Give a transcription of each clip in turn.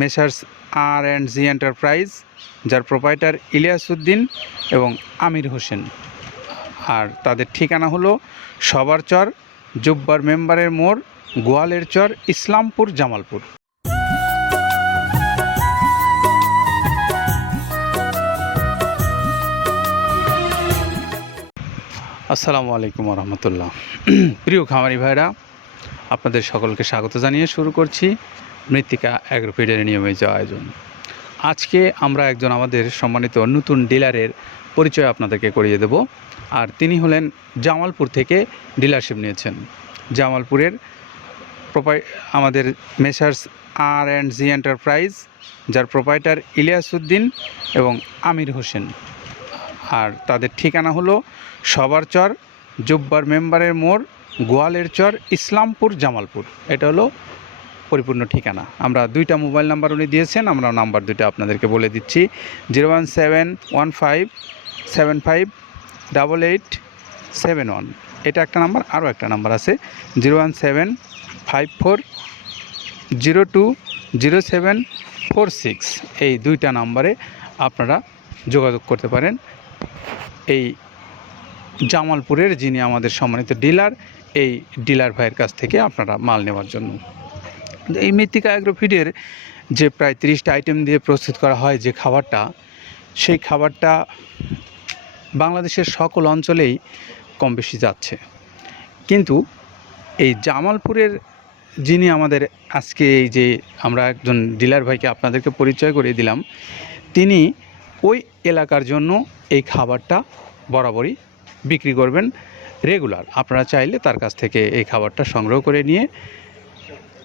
Messrs R and G enterprise, যার proprietor Ilias Uddin এবং আমির হোসেন। আর তাদের ঠিকানা হলো সবার চর, জুব্বার মেম্বারের মোড়, গোয়ালের চর, ইসলামপুর, জামালপুর। আসসালামু আলাইকুম রহমতুল্লাহ প্রিয় খামারি ভাইরা, আপনাদের সকলকে স্বাগত জানিয়ে শুরু করছি। মৃত্তিকা অ্যাগ্রোফিডের নিয়মিত আয়োজন। আজকে আমরা একজন আমাদের সম্মানিত নতুন ডিলারের পরিচয় আপনাদেরকে করিয়ে দেব, আর তিনি হলেন জামালপুর থেকে ডিলারশিপ নিয়েছেন। জামালপুরের প্রোপাই, আমাদের Messrs R and G enterprise, যার প্রোপাইটার ইলিয়াস উদ্দিন এবং আমির হোসেন। আর তাদের ঠিকানা হলো সবার চর, জুব্বার মেম্বারের মোড়, গোয়ালের চর, ইসলামপুর, জামালপুর। এটা হলো পরিপূর্ণ ঠিকানা। আমরা দুইটা মোবাইল নাম্বার উনি দিয়েছেন, আমরা নাম্বার দুইটা আপনাদেরকে বলে দিচ্ছি। Zero one seven one five seven five double eight seven one. এটা একটা নাম্বার, আরও একটা নাম্বার আছে। Zero one seven five four zero two zero seven four six. এই দুইটা নাম্বারে আপনারা যোগাযোগ করতে পারেন। এই জামালপুরের যিনি আমাদের সম্মানিত ডিলার, এই ডিলার ভাইয়ের কাছ থেকে আপনারা মাল নেওয়ার জন্য। এই মৃত্তিকা অ্যাগ্রোফিডের যে প্রায় তিরিশটা আইটেম দিয়ে প্রস্তুত করা হয় যে খাবারটা, সেই খাবারটা বাংলাদেশের সকল অঞ্চলেই কম বেশি যাচ্ছে। কিন্তু এই জামালপুরের যিনি আমাদের আজকে এই যে আমরা একজন ডিলার ভাইকে আপনাদেরকে পরিচয় করে দিলাম, তিনি ওই এলাকার জন্য এই খাবারটা বরাবরই বিক্রি করবেন রেগুলার। আপনারা চাইলে তার কাছ থেকে এই খাবারটা সংগ্রহ করে নিয়ে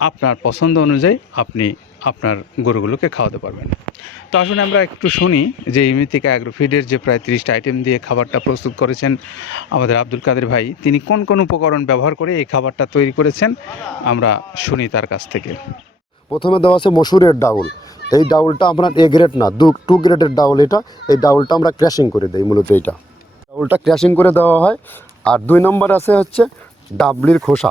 আপনার পছন্দ অনুযায়ী আপনি আপনার গরুগুলোকে খাওয়াতে পারবেন। তো আসুন আমরা একটু শুনি যে ইমিতিকা অ্যাগ্রোফিডের যে প্রায় তিরিশটা আইটেম দিয়ে খাবারটা প্রস্তুত করেছেন আমাদের আব্দুল কাদের ভাই, তিনি কোন কোন উপকরণ ব্যবহার করে এই খাবারটা তৈরি করেছেন? আমরা শুনি তার কাছ থেকে। প্রথমে দেওয়া আছে মসুরের ডাউল। এই ডাউলটা আপনার এ গ্রেড না, দু টু গ্রেডের ডাউল এটা। এই ডাউলটা আমরা ক্র্যাশিং করে দিই মূলত এইটা। ডাউলটা ক্র্যাশিং করে দেওয়া হয়। আর দুই নম্বর আছে হচ্ছে ডাবলির খোসা।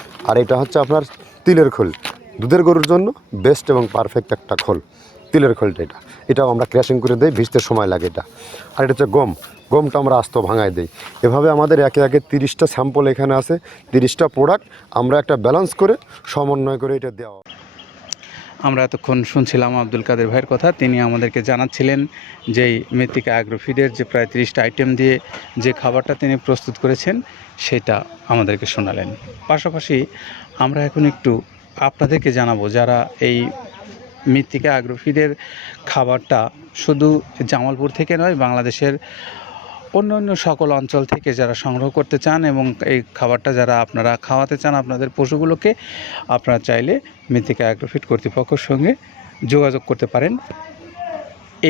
আর এটা হচ্ছে আপনার তিলের খোল। দুধের গরুর জন্য বেস্ট এবং পারফেক্ট একটা খোল। তিলের খোলটা এটা। এটাও আমরা ক্র্যাশিং করে দিই, ভিজতে সময় লাগে এটা। আর এটা হচ্ছে গম। গমটা আমরা আস্ত ভাঙায় দিই। এভাবে আমাদের একে একে তিরিশটা স্যাম্পল এখানে আছে, তিরিশটা প্রোডাক্ট আমরা একটা ব্যালেন্স করে সমন্বয় করে এটা দেওয়া আমরা এতক্ষণ শুনছিলাম আব্দুল কাদের ভাইয়ের কথা। তিনি আমাদেরকে জানাচ্ছিলেন যে মৃত্তিকা অ্যাগ্রোফিডের যে প্রায় তিরিশটা আইটেম দিয়ে যে খাবারটা তিনি প্রস্তুত করেছেন, সেটা আমাদেরকে শোনালেন। পাশাপাশি আমরা এখন একটু আপনাদেরকে জানাব যারা এই মৃত্তিকা অ্যাগ্রোফিডের খাবারটা শুধু জামালপুর থেকে নয়, বাংলাদেশের অন্য অন্য সকল অঞ্চল থেকে যারা সংগ্রহ করতে চান এবং এই খাবারটা যারা আপনারা খাওয়াতে চান আপনাদের পশুগুলোকে, আপনারা চাইলে মৃত্তিকা অ্যাগ্রোফিট কর্তৃপক্ষের সঙ্গে যোগাযোগ করতে পারেন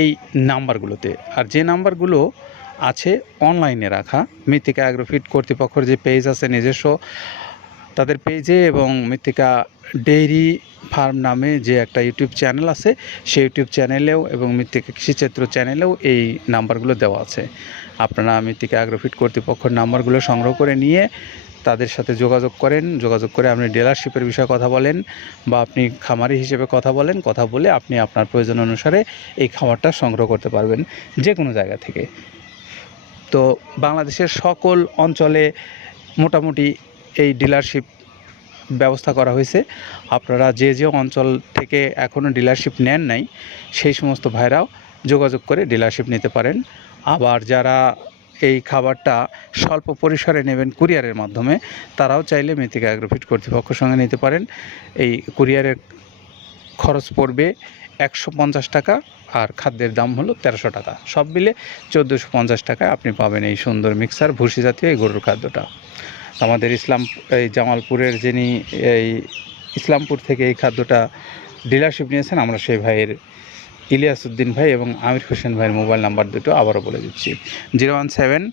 এই নাম্বারগুলোতে। আর যে নাম্বারগুলো আছে অনলাইনে রাখা, মৃত্তিকা অ্যাগ্রোফিট কর্তৃপক্ষের যে পেজ আছে নিজস্ব, তাদের পেজে এবং মৃত্তিকা ডেইরি ফার্ম নামে যে একটা ইউটিউব চ্যানেল আছে, সেই ইউটিউব চ্যানেলেও এবং মৃত্তিকা কৃষিচিত্র চ্যানেলেও এই নাম্বারগুলো দেওয়া আছে। আপনারা মৃত্তিকা অ্যাগ্রোফিট কর্তৃপক্ষের নাম্বারগুলো সংগ্রহ করে নিয়ে তাদের সাথে যোগাযোগ করেন। যোগাযোগ করে আপনি ডিলারশিপের বিষয়ে কথা বলেন বা আপনি খামারি হিসেবে কথা বলেন। কথা বলে আপনি আপনার প্রয়োজন অনুসারে এই খাবারটা সংগ্রহ করতে পারবেন যে কোনো জায়গা থেকে। তো বাংলাদেশের সকল অঞ্চলে মোটামুটি এই ডিলারশিপ ব্যবস্থা করা হয়েছে। আপনারা যে যে অঞ্চল থেকে এখনও ডিলারশিপ নেন নাই, সেই সমস্ত ভাইরাও যোগাযোগ করে ডিলারশিপ নিতে পারেন। আবার যারা এই খাবারটা স্বল্প পরিসরে নেবেন কুরিয়ারের মাধ্যমে, তারাও চাইলে মৃত্তিকা অ্যাগ্রোফিট কর্তৃপক্ষের সঙ্গে নিতে পারেন। এই কুরিয়ারের খরচ পড়বে একশো পঞ্চাশ টাকা আর খাদ্যের দাম হলো তেরোশো টাকা। সব মিলে চোদ্দোশো পঞ্চাশ টাকায় আপনি পাবেন এই সুন্দর মিক্সার ভুসি জাতীয় এই গরুর খাদ্যটা। আমাদের ইসলাম, এই জামালপুরের যিনি এই ইসলামপুর থেকে এই খাদ্যটা ডিলারশিপ নিয়েছেন, আমরা সেই ভাইয়ের ইলিয়াস উদ্দিন ভাই এবং আমির হোসেন ভাইয়ের মোবাইল নাম্বার দুটো আবারও বলে দিচ্ছি। Zero one seven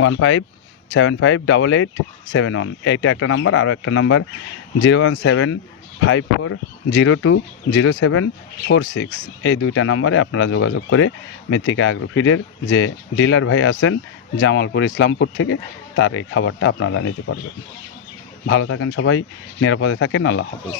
one five seven five double eight seven one. এইটা একটা নাম্বার, আরও একটা number. Zero one seven five four zero two zero seven four six এই দুইটা নাম্বারে আপনারা যোগাযোগ করে মৃত্তিকা অ্যাগ্রোফিডের যে ডিলার ভাই আছেন জামালপুর, ইসলামপুর থেকে, তার এই খাবারটা আপনারা নিতে পারবেন। ভালো থাকেন সবাই, নিরাপদে থাকেন, আল্লাহ হাফিজ।